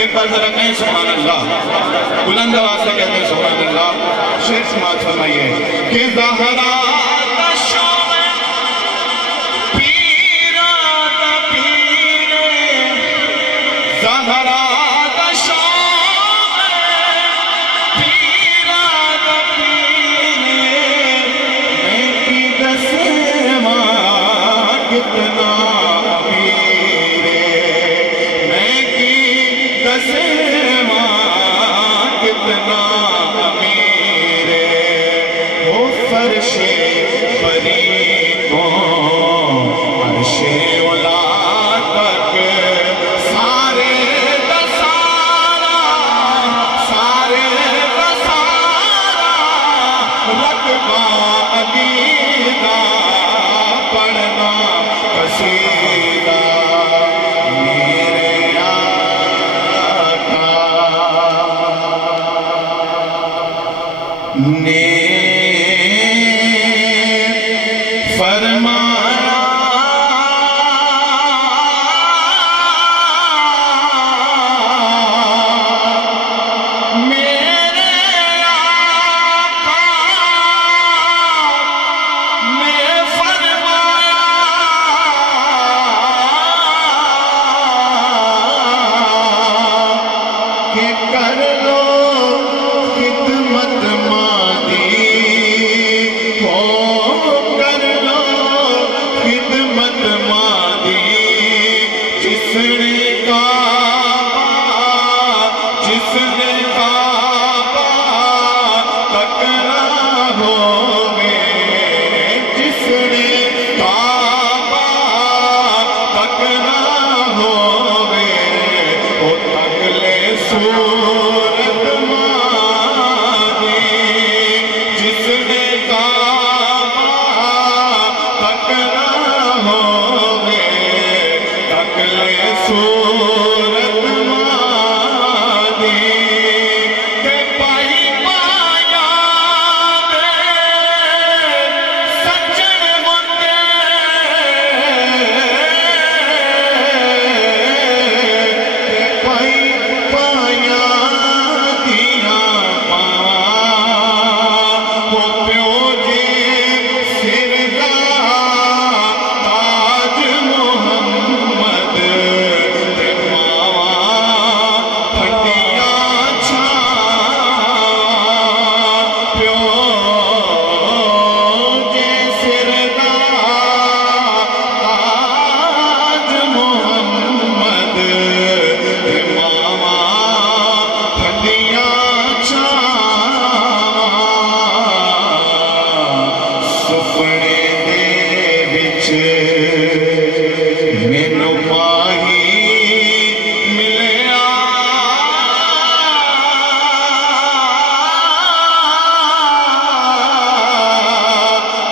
ایک بار ذرا کہیں سبحان اللہ، بلند آواز سے کہتے ہیں سبحان اللہ۔ شعر سماعت فرمائیے کہ زہرا دا شوق پیرا دا پیرے، زہرا دا شوق پیرا دا پیرے، میں کی دسواں کتنا پیرے، میں کی دسواں کتنا میرے، وہ فرش بری کو عرش اولا تک سارے دسارا، سارے دسارا رقبہ عقیدہ پڑھنا قصیدہ میرے آقا نے فرمایا میرے آقا نے فرمایا کہ کر لو خدمت مادی، کر لو خدمت مادی، جس نے کعبہ، جس نے کعبہ تکنا ہوگے، جس نے کعبہ تکنا ہوگے، وہ تکلے صورت مادی، جس نے کعبہ تکنا ہوگے، تکلے صورت مادی، کہ پائی پایا دے سجن ہوتے، کہ پائی پایا دیا وہ پیو جے سر دا تاج محمد، تے ماواں پھٹیاں چھاواں، پیو جے سر دا تاج محمد، تے ماواں پھٹیاں چھاواں، سپنے دے وچ مینوں ماہی ملیا،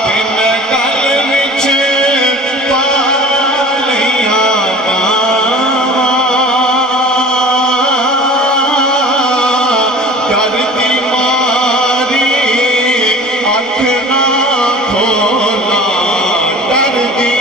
تے میں گل وچ پا لئیاں باواں، ڈر دی ماری اکھ نہ کھولا، ڈر دی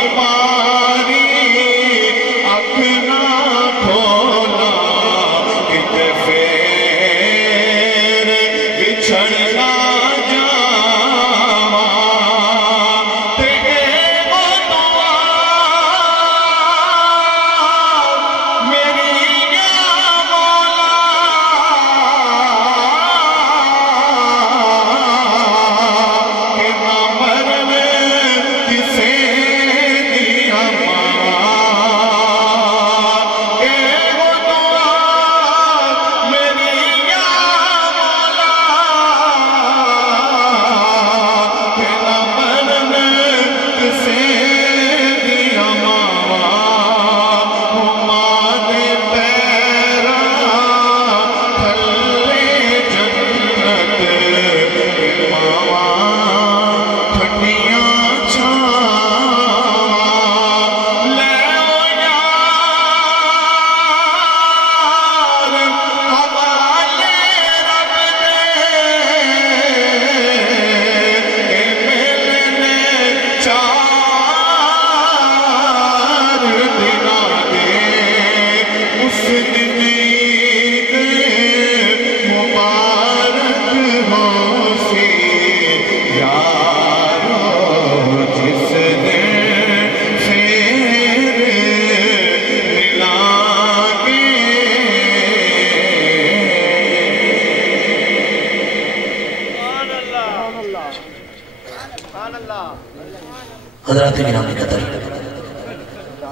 حضرات گرامی قدر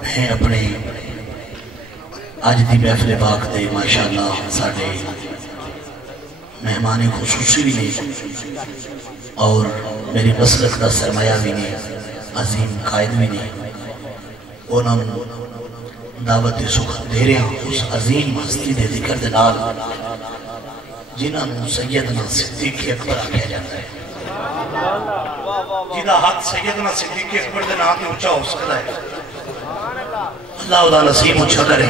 میں اپنے آج دی محفل پاک دے ماشاءاللہ ساڑھے مہمان خصوصی بھی نہیں اور میری مسلک دا سرمایہ بھی نہیں عظیم قائد بھی نہیں انہوں دعوت سخت دے رہے ہیں اس عظیم ہستی دے ذکر دنال جنہوں سیدنا صدیق اکبر آکھا جاتا ہے جنہا حق سیدنا صدیق اکبر دنال میں اچھا ہو سکتا ہے اللہ تعالیٰ نصیب اچھا کرے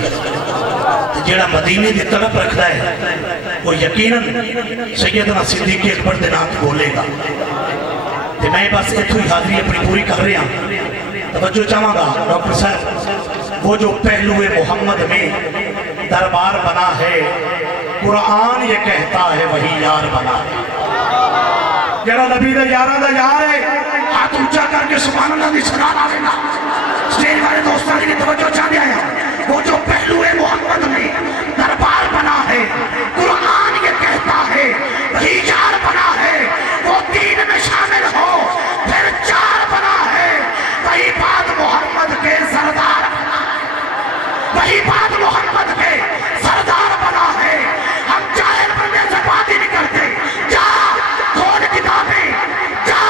جڑا مدینے دی طرف رکھتا ہے وہ یقیناً سیدنا صدیق اکبر دنال میں بولے گا تو میں بس اتھو ہی حاضری اپنی پوری کر رہا ہوں توجہ چاہاں گا ڈاکٹر صاحب وہ جو پہلو محمد میں دربار بنا ہے قرآن یہ کہتا ہے وہی یار بنا ہے جڑا نبی دا یارہ دا یار ہے ہاتھ اونچا کر کے سبحان اللہ دی سلام آوے گا سٹیج والے دوستان کی توجہ چاہ دیا ہے وہ جو پہلو محمد میں دربار بنا ہے قرآن یہ کہتا ہے وہی یار بنا ہے وہ دین میں شامل ہو پھر چار بنا ہے وہی بات محمد کے سردار بنا ہے وہی بات محمد کے سردار بنا ہے ہم جاہل بننے سے بات ہی نہیں کرتے جا کھول کتابیں جا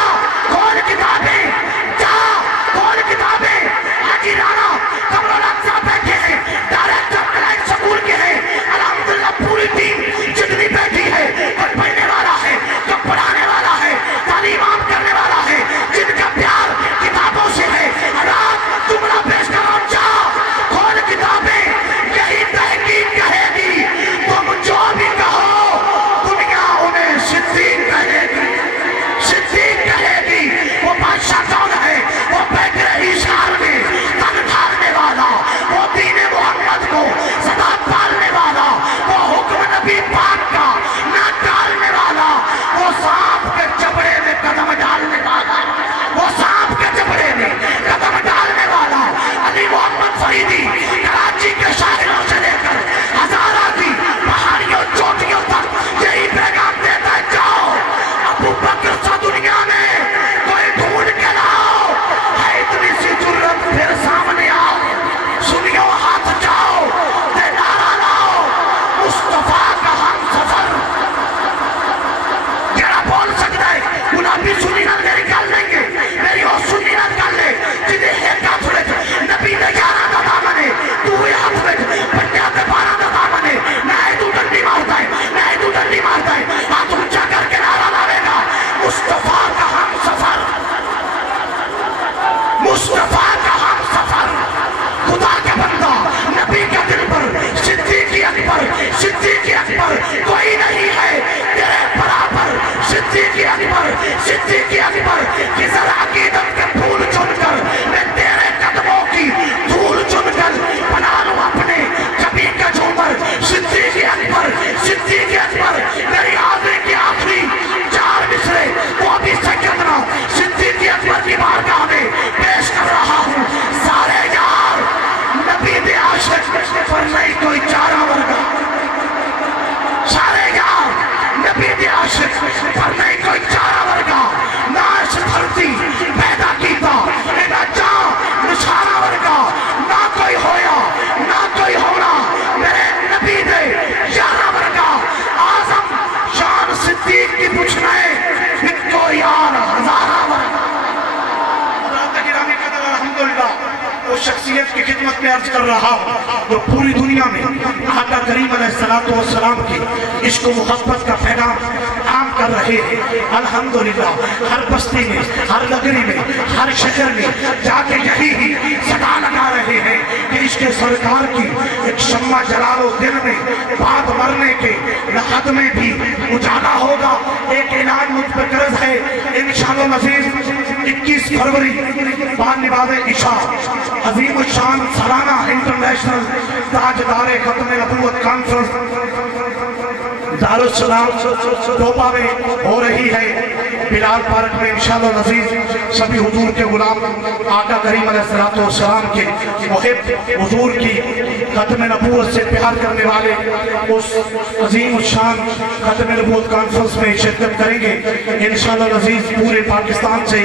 کھول کتابیں جا کھول کتابیں حاجی رانا قبر الاقصی بیٹھے ہیں ڈائریکٹر ملائک سکول کے ہیں الحمدللہ پوری ٹیم جتنی بیٹھی ہے کوئی پڑھنے والا ہے جو پڑھانے والا ہے تعلیم عام کرنے والا ہے جن کا پیار کتابوں سے ہے رات جملہ پیش کرو جا کھول کتابیں یہی تحقیق کہے گی تم جو بھی کہو دنیا انہیں صدیق کہے گی صدیق کہے گی وہ بادشاہ کون ہے وہ بیٹھے اشار میں تن ڈھالنے والا وہ دین محمد کو صدا پالنے والا وہ حکم نبی پاک کا نہ ڈالنے والا وہ سانپ کے چبڑے میں قدم ڈالنے والا وہ سانپ کے چبڑے میں قدم ڈالنے والا علی محمد فریدی کراچی کے شاہروں سے لے کر ہزارہ کی پہاڑیوں چوٹیوں تک یہی پیغام دیتا ہے جاؤ ابو بکر سا دنیا میں کوئی ڈھونڈ کے لاؤ ہے اتنی سی جرت پھر سامنے آؤ سنیو ہاتھ جاؤ تے نعرہ لاؤ مصطفیٰ کا ہم سفر جڑا بول سکتا ہے گلابی سنی نہ میری گل لیں گے میری ہو سنی نہ گل لے جنہیں ایک ہاتھ رکھ نبی نے یارہ دا دامنے تو ہوئے ہاتھ رکھ بندیاں تے بارہ دا دامنے نہ ہے تو ڈنڈی مارتا ہے نہ ہے تو ڈنڈی مارتا ہے ہاتھ اونچا کر کے نعرہ لاوے گا مصطفیٰ کا ہم سفر مصطفیٰ کا ہم سفر خدا کے بندہ نبی کے دل پر صدیق اکبر صدیق اکبر کوئی نہیں ہے تیرے برابر صدیق اکبر صدیق اکبر کسر عقیدت کے پھول چن کر میں تیرے قدموں کی دھول چن کر بنا لوں اپنے کبھی کا جھومر صدیق اکبر صدیق اکبر میری حاضری کی آخری چار مصرے وہ بھی سیدنا صدیق اکبر کی بارگاہ میں پیش کر رہا ہوں سارے یار نبی دے عاشق پر نہیں کوئی چارہ ورگا سارے یار نبی دے عاشق پر نہیں کوئی چارہ ورگا ناش دھرتی پیدا کیتا اینا جان نشانہ ورگا نہ کوئی ہویا نہ کوئی ہونا میرے نبی دے یارہ ورگا آزم شان صدیق کی پوچھنا ہے کو یار ہزارہ ورگا الحمدللہ وہ شخصیت کی خدمت میں عرض کر رہا ہوں وہ پوری دنیا میں آقا کریم علیہ السلام کی عشق و محبت کا پیغام عام کر رہے ہیں الحمدللہ ہر بستی میں ہر نگری میں ہر شہر میں جا کے یہی ہی صدا لگا رہے ہیں کہ عشق سرکار کی ایک شمع جلال و دل میں بعد مرنے کے لحد میں بھی اجالا ہوگا ایک اعلان مجھ پر قرض ہے انشاءاللہ عزیز 21 فروری بعد نماز عشاء عظیم الشان سالانہ انٹرنیشنل تاجدار ختم نبوت کانفرنس دارالسلام ٹوپا میں ہو رہی ہے بلال پارک میں انشاءاللہ عزیز سبھی حضور کے غلام آقا کریم علیہ السلام کے محب حضور کی ختم نبوت سے پیار کرنے والے اس عظیم الشان ختم نبوت کانفرنس میں شرکت کریں گے انشاءاللہ عزیز پورے پاکستان سے